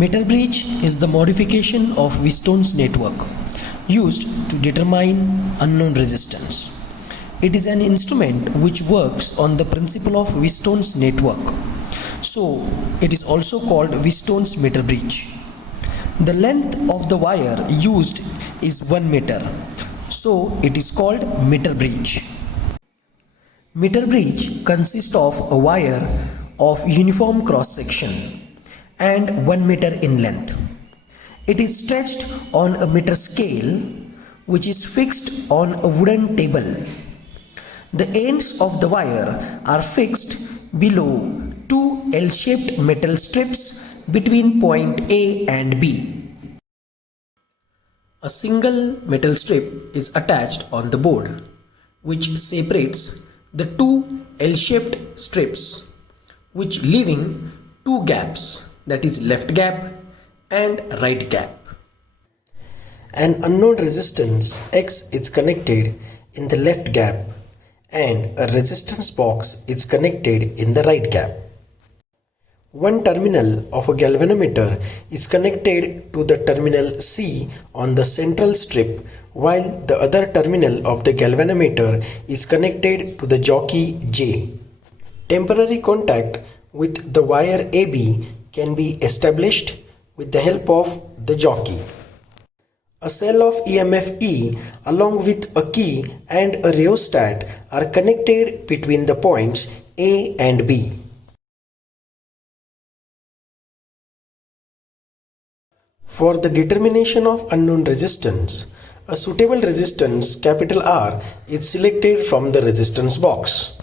Meter bridge is the modification of Wheatstone's network used to determine unknown resistance. It is an instrument which works on the principle of Wheatstone's network. So, it is also called Wheatstone's meter bridge. The length of the wire used is 1 meter. So, it is called meter bridge. Meter bridge consists of a wire of uniform cross section and 1 meter in length. It is stretched on a meter scale which is fixed on a wooden table. The ends of the wire are fixed below two L-shaped metal strips between point A and B. A single metal strip is attached on the board which separates the two L-shaped strips, which leaving two gaps, that is left gap and right gap. An unknown resistance X is connected in the left gap and a resistance box is connected in the right gap. One terminal of a galvanometer is connected to the terminal C on the central strip, while the other terminal of the galvanometer is connected to the jockey J. Temporary contact with the wire AB can be established with the help of the jockey. A cell of EMF E along with a key and a rheostat are connected between the points A and B. For the determination of unknown resistance, a suitable resistance R is selected from the resistance box.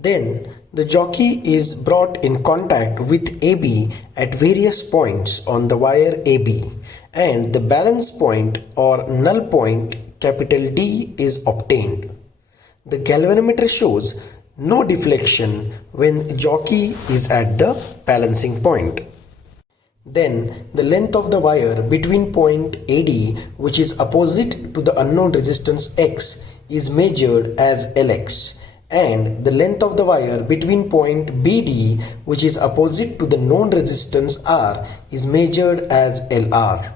Then the jockey is brought in contact with AB at various points on the wire AB, and the balance point or null point D is obtained. The galvanometer shows no deflection when jockey is at the balancing point. Then the length of the wire between point AD, which is opposite to the unknown resistance X, is measured as Lx, and the length of the wire between point BD, which is opposite to the known resistance R, is measured as Lr.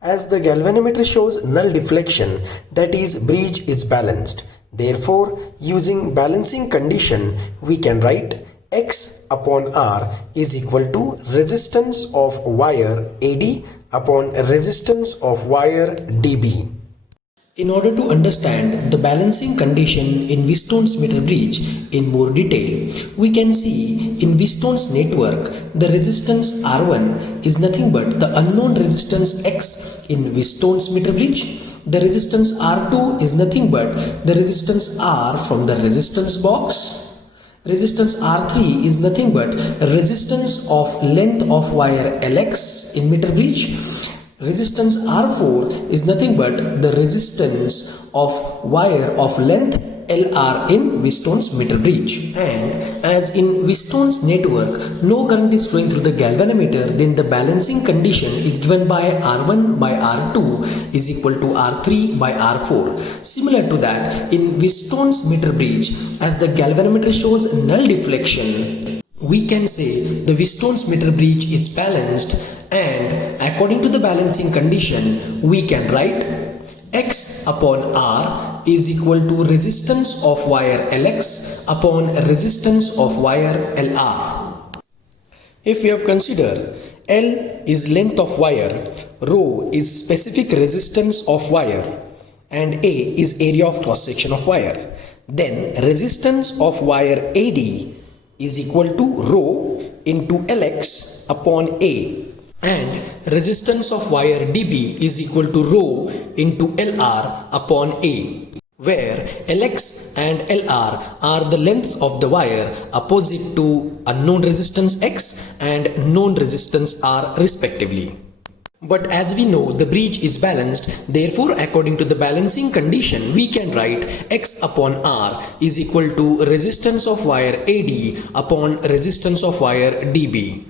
As the galvanometer shows null deflection, that is, bridge is balanced. Therefore, using balancing condition, we can write X upon R is equal to resistance of wire AD upon resistance of wire DB. In order to understand the balancing condition in Wheatstone's meter bridge in more detail, we can see in Wheatstone's network the resistance R1 is nothing but the unknown resistance X in Wheatstone's meter bridge. The resistance R2 is nothing but the resistance R from the resistance box. Resistance R3 is nothing but resistance of length of wire Lx in meter bridge. Resistance R4 is nothing but the resistance of wire of length Lr in Wheatstone's meter bridge. And as in Wheatstone's network no current is flowing through the galvanometer, then the balancing condition is given by R1 by R2 is equal to R3 by R4. Similar to that, in Wheatstone's meter bridge, as the galvanometer shows null deflection, we can say the Wheatstone's meter bridge is balanced, and according to the balancing condition we can write X upon R is equal to resistance of wire Lx upon resistance of wire Lr. If we have considered L is length of wire, rho is specific resistance of wire, and A is area of cross section of wire, then resistance of wire AD is equal to rho into Lx upon A, and resistance of wire DB is equal to rho into Lr upon A, where Lx and Lr are the lengths of the wire opposite to unknown resistance X and known resistance R respectively. But as we know the bridge is balanced, therefore according to the balancing condition we can write X upon R is equal to resistance of wire AD upon resistance of wire DB.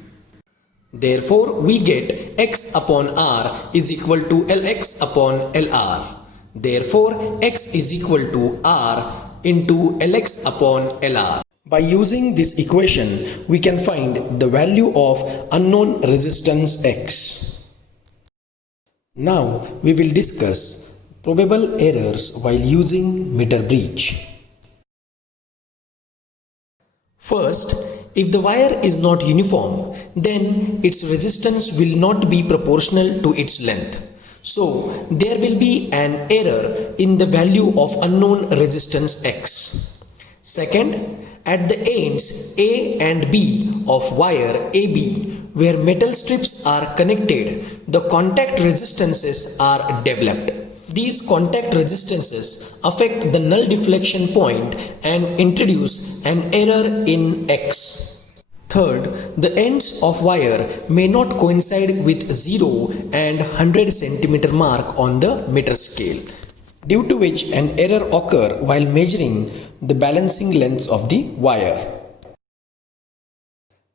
Therefore, we get X upon R is equal to Lx upon Lr. Therefore, X is equal to R into Lx upon Lr. By using this equation, we can find the value of unknown resistance X. Now we will discuss probable errors while using meter bridge. First, if the wire is not uniform, then its resistance will not be proportional to its length. So, there will be an error in the value of unknown resistance X. Second, at the ends A and B of wire AB, where metal strips are connected, the contact resistances are developed. These contact resistances affect the null deflection point and introduce an error in X. Third, the ends of wire may not coincide with 0 and 100 cm mark on the meter scale, due to which an error occur while measuring the balancing lengths of the wire.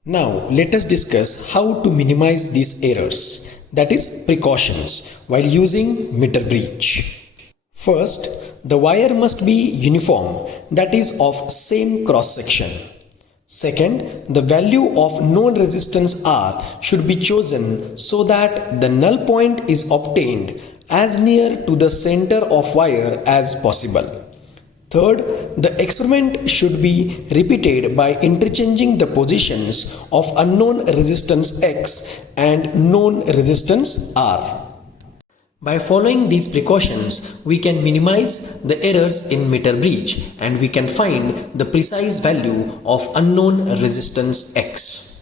Now let us discuss how to minimize these errors, that is precautions, while using meter bridge. First, the wire must be uniform, that is of same cross section. Second, the value of known resistance R should be chosen so that the null point is obtained as near to the center of wire as possible. Third, the experiment should be repeated by interchanging the positions of unknown resistance X and known resistance R. By following these precautions, we can minimize the errors in meter bridge and we can find the precise value of unknown resistance X.